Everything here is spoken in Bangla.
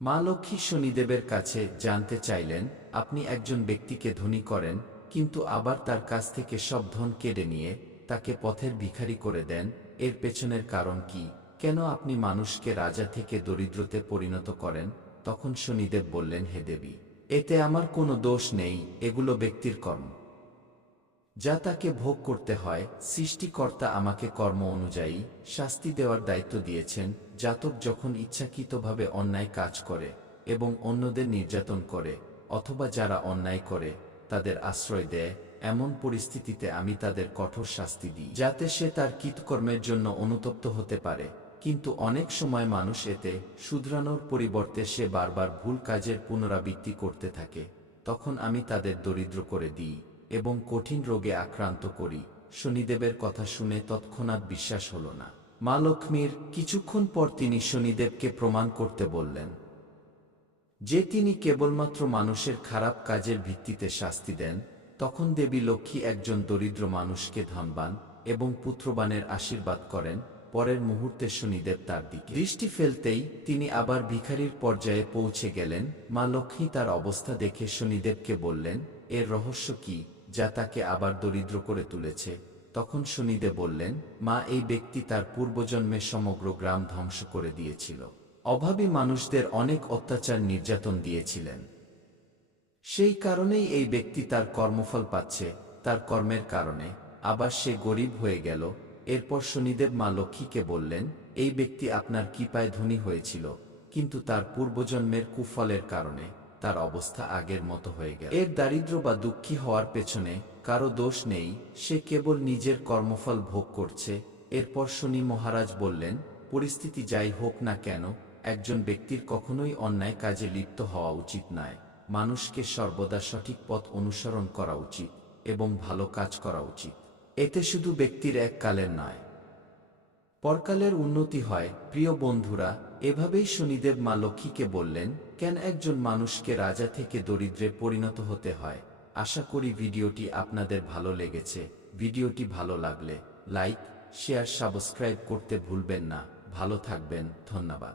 মা লক্ষ্মী শনিদেবের কাছে জানতে চাইলেন, আপনি একজন ব্যক্তিকে ধনী করেন, কিন্তু আবার তার কাছ থেকে সব ধন কেড়ে নিয়ে তাকে পথের ভিখারি করে দেন, এর পেছনের কারণ কি? কেন আপনি মানুষকে রাজা থেকে দরিদ্রতে পরিণত করেন? তখন শনিদেব বললেন, হে দেবী, এতে আমার কোনো দোষ নেই, এগুলো ব্যক্তির কর্ম, যা তাকে ভোগ করতে হয়। সৃষ্টিকর্তা আমাকে কর্ম অনুযায়ী শাস্তি দেওয়ার দায়িত্ব দিয়েছেন। জাতক যখন ইচ্ছাকৃতভাবে অন্যায় কাজ করে এবং অন্যদের নির্যাতন করে, অথবা যারা অন্যায় করে তাদের আশ্রয় দেয়, এমন পরিস্থিতিতে আমি তাদের কঠোর শাস্তি দিই, যাতে সে তার কৃতকর্মের জন্য অনুতপ্ত হতে পারে। কিন্তু অনেক সময় মানুষ এতে শুধরানোর পরিবর্তে সে বারবার ভুল কাজের পুনরাবৃত্তি করতে থাকে। তখন আমি তাদের দরিদ্র করে দিই এবং কঠিন রোগে আক্রান্ত করি। শনিদেবের কথা শুনে তৎক্ষণাৎ বিশ্বাস হল না মা লক্ষ্মীর। কিছুক্ষণ পর তিনি শনিদেবকে প্রমাণ করতে বললেন যে তিনি কেবলমাত্র মানুষের খারাপ কাজের ভিত্তিতে শাস্তি দেন। তখন দেবী লক্ষ্মী একজন দরিদ্র মানুষকে ধনবান এবং পুত্রবানের আশীর্বাদ করেন। পরের মুহূর্তে শনিদেব তার দিকে দৃষ্টি ফেলতেই তিনি আবার ভিখারির পর্যায়ে পৌঁছে গেলেন। মা লক্ষ্মী তার অবস্থা দেখে শনিদেবকে বললেন, এর রহস্য কি, যা তাকে আবার দরিদ্র করে তুলেছে? তখন শনিদেব বললেন, মা, এই ব্যক্তি তার পূর্বজন্মে সমগ্র গ্রাম ধ্বংস করে দিয়েছিল, অভাবী মানুষদের অনেক অত্যাচার নির্যাতন দিয়েছিলেন। সেই কারণেই এই ব্যক্তি তার কর্মফল পাচ্ছে। তার কর্মের কারণে আবার সে গরিব হয়ে গেল। এরপর শনিদেব মা লক্ষ্মীকে বললেন, এই ব্যক্তি আপনার কৃপায় ধনী হয়েছিল, কিন্তু তার পূর্বজন্মের কুফলের কারণে তার অবস্থা আগের মতো হয়ে গেল। এর দারিদ্র বা দুঃখী হওয়ার পেছনে কারো দোষ নেই, সে কেবল নিজের কর্মফল ভোগ করছে। এরপর শনি মহারাজ বললেন, পরিস্থিতি যাই হোক না কেন, একজন ব্যক্তির কখনোই অন্যায় কাজে লিপ্ত হওয়া উচিত নয়। মানুষকে সর্বদা সঠিক পথ অনুসরণ করা উচিত এবং ভালো কাজ করা উচিত। এতে শুধু ব্যক্তির এককালের নয়, পরকালের উন্নতি হয়। প্রিয় বন্ধুরা, এভাবেই শনিদেব মা লক্ষ্মীকে বললেন কেন একজন মানুষকে রাজা থেকে দরিদ্রে পরিণত হতে হয়। আশা করি ভিডিওটি আপনাদের ভালো লেগেছে। ভিডিওটি ভালো লাগলে লাইক, শেয়ার, সাবস্ক্রাইব করতে ভুলবেন না। ভালো থাকবেন, ধন্যবাদ।